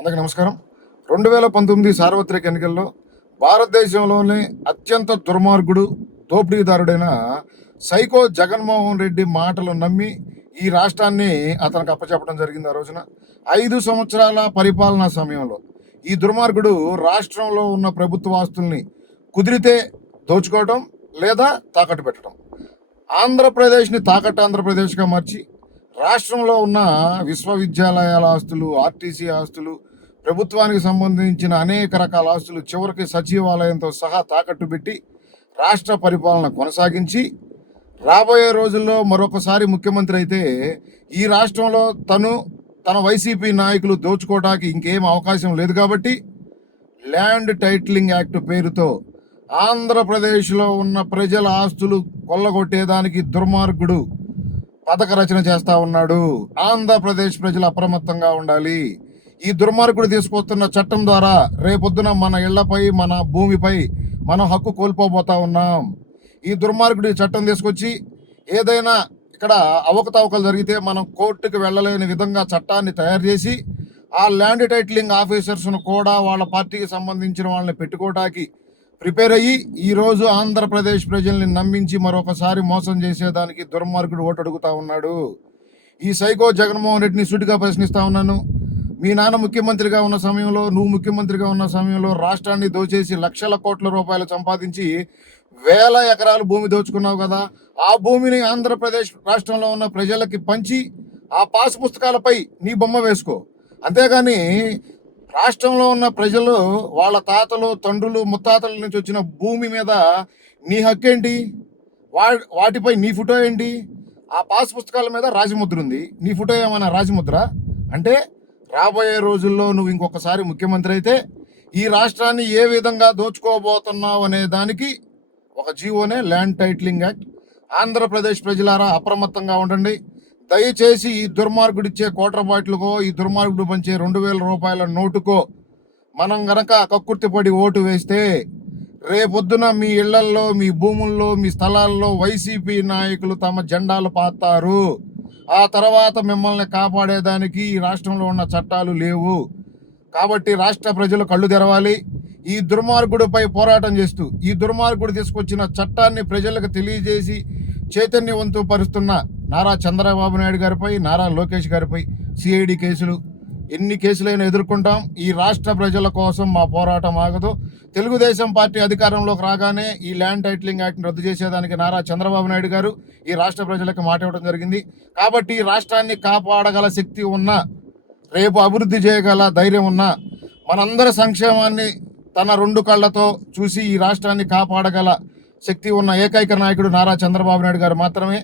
అందరికీ నమస్కారం. రెండు వేల పంతొమ్మిది సార్వత్రిక ఎన్నికల్లో భారతదేశంలోనే అత్యంత దుర్మార్గుడు దోపిడీదారుడైన సైకో జగన్మోహన్ రెడ్డి మాటలు నమ్మి ఈ రాష్ట్రాన్ని అతనికి అప్పచెప్పడం జరిగింది ఆ రోజున. ఐదు సంవత్సరాల పరిపాలనా సమయంలో ఈ దుర్మార్గుడు రాష్ట్రంలో ఉన్న ప్రభుత్వ ఆస్తుల్ని కుదిరితే దోచుకోవడం లేదా తాకట్టు పెట్టడం. ఆంధ్రప్రదేశ్ని తాకట్టు ఆంధ్రప్రదేశ్గా మార్చి రాష్ట్రంలో ఉన్న విశ్వవిద్యాలయాల ఆస్తులు ఆర్టీసీ ఆస్తులు ప్రభుత్వానికి సంబంధించిన అనేక రకాల ఆస్తులు చివరికి సచివాలయంతో సహా తాకట్టు పెట్టి రాష్ట్ర పరిపాలన కొనసాగించి రాబోయే రోజుల్లో మరొకసారి ముఖ్యమంత్రి అయితే ఈ రాష్ట్రంలో తను తన వైసీపీ నాయకులు దోచుకోవడానికి ఇంకేం అవకాశం లేదు కాబట్టి ల్యాండ్ టైటిలింగ్ యాక్ట్ పేరుతో ఆంధ్రప్రదేశ్లో ఉన్న ప్రజల ఆస్తులు కొల్లగొట్టేదానికి దుర్మార్గుడు పథక రచన చేస్తా ఉన్నాడు. ఆంధ్రప్రదేశ్ ప్రజలు అప్రమత్తంగా ఉండాలి. ఈ దుర్మార్గుడు తీసుకొస్తున్న చట్టం ద్వారా రేపొద్దున మన ఇళ్ళపై మన భూమిపై మనం హక్కు కోల్పోబోతా ఉన్నాం. ఈ దుర్మార్గుడు ఈ చట్టం తీసుకొచ్చి ఏదైనా ఇక్కడ అవకతవకలు జరిగితే మనం కోర్టుకు వెళ్ళలేని విధంగా చట్టాన్ని తయారు చేసి ఆ ల్యాండ్ టైటిలింగ్ ఆఫీసర్స్ను కూడా వాళ్ళ పార్టీకి సంబంధించిన వాళ్ళని పెట్టుకోవడానికి ప్రిపేర్ అయ్యి ఈరోజు ఆంధ్రప్రదేశ్ ప్రజల్ని నమ్మించి మరొకసారి మోసం చేసేదానికి దుర్మార్గుడు ఓటు అడుగుతా ఉన్నాడు. ఈ సైకో జగన్మోహన్ రెడ్డిని సుటిగా ప్రశ్నిస్తా ఉన్నాను. మీ నాన్న ముఖ్యమంత్రిగా ఉన్న సమయంలో నువ్వు ముఖ్యమంత్రిగా ఉన్న సమయంలో రాష్ట్రాన్ని దోచేసి లక్షల కోట్ల రూపాయలు సంపాదించి వేల ఎకరాలు భూమి దోచుకున్నావు కదా. ఆ భూమిని ఆంధ్రప్రదేశ్ రాష్ట్రంలో ఉన్న ప్రజలకి పంచి ఆ పాస్ పుస్తకాలపై నీ బొమ్మ వేసుకో. అంతేగాని రాష్ట్రంలో ఉన్న ప్రజలు వాళ్ళ తాతలు తండ్రులు ముత్తాతల నుంచి వచ్చిన భూమి మీద నీ హక్కేంటి? వా వాటిపై నీ ఫోటో ఏంటి? ఆ పాస్ పుస్తకాల మీద రాజముద్ర ఉంది. నీ ఫోటో ఏమైనా రాజముద్ర? అంటే రాబోయే రోజుల్లో నువ్వు ఇంకొకసారి ముఖ్యమంత్రి అయితే ఈ రాష్ట్రాన్ని ఏ విధంగా దోచుకోబోతున్నావు అనే దానికి ఒక జీవోనే ల్యాండ్ టైటిలింగ్ యాక్ట్. ఆంధ్రప్రదేశ్ ప్రజలారా అప్రమత్తంగా ఉండండి. దయచేసి ఈ దుర్మార్గుడిచ్చే కోట్ర ఈ దుర్మార్గుడు పంచే రెండు వేల రూపాయల నోటుకో. మనం గనక కక్కుర్తిపడి ఓటు వేస్తే రేపొద్దున మీ ఇళ్ళల్లో మీ భూముల్లో మీ స్థలాల్లో వైసీపీ నాయకులు తమ జెండాలు పాతారు. ఆ తర్వాత మిమ్మల్ని కాపాడేదానికి ఈ రాష్ట్రంలో ఉన్న చట్టాలు లేవు. కాబట్టి రాష్ట్ర ప్రజలు కళ్ళు తెరవాలి. ఈ దుర్మార్గుడిపై పోరాటం చేస్తూ ఈ దుర్మార్గుడు తీసుకొచ్చిన చట్టాన్ని ప్రజలకు తెలియజేసి చైతన్యవంతు పరుస్తున్న నారా చంద్రబాబు నాయుడు గారిపై నారా లోకేష్ గారిపై సిఐడి కేసులు ఎన్ని కేసులైనా ఎదుర్కొంటాం. ఈ రాష్ట్ర ప్రజల కోసం మా పోరాటం ఆగదు. తెలుగుదేశం పార్టీ అధికారంలోకి రాగానే ఈ ల్యాండ్ టైటిలింగ్ యాక్ట్ని రద్దు చేసేదానికి నారా చంద్రబాబు నాయుడు గారు ఈ రాష్ట్ర ప్రజలకు మాట ఇవ్వడం జరిగింది. కాబట్టి ఈ రాష్ట్రాన్ని కాపాడగల శక్తి ఉన్న రేపు అభివృద్ధి చేయగల ధైర్యం ఉన్న మనందరి సంక్షేమాన్ని తన రెండు కళ్ళతో చూసి ఈ రాష్ట్రాన్ని కాపాడగల శక్తి ఉన్న ఏకైక నాయకుడు నారా చంద్రబాబు నాయుడు గారు మాత్రమే.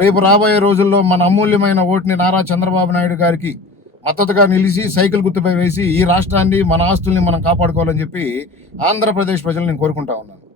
రేపు రాబోయే రోజుల్లో మన అమూల్యమైన ఓటుని నారా చంద్రబాబు నాయుడు గారికి మద్దతుగా నిలిచి సైకిల్ గుర్తుపై వేసి ఈ రాష్ట్రాన్ని మన ఆస్తుల్ని మనం కాపాడుకోవాలని చెప్పి ఆంధ్రప్రదేశ్ ప్రజలు నేను కోరుకుంటా ఉన్నాను.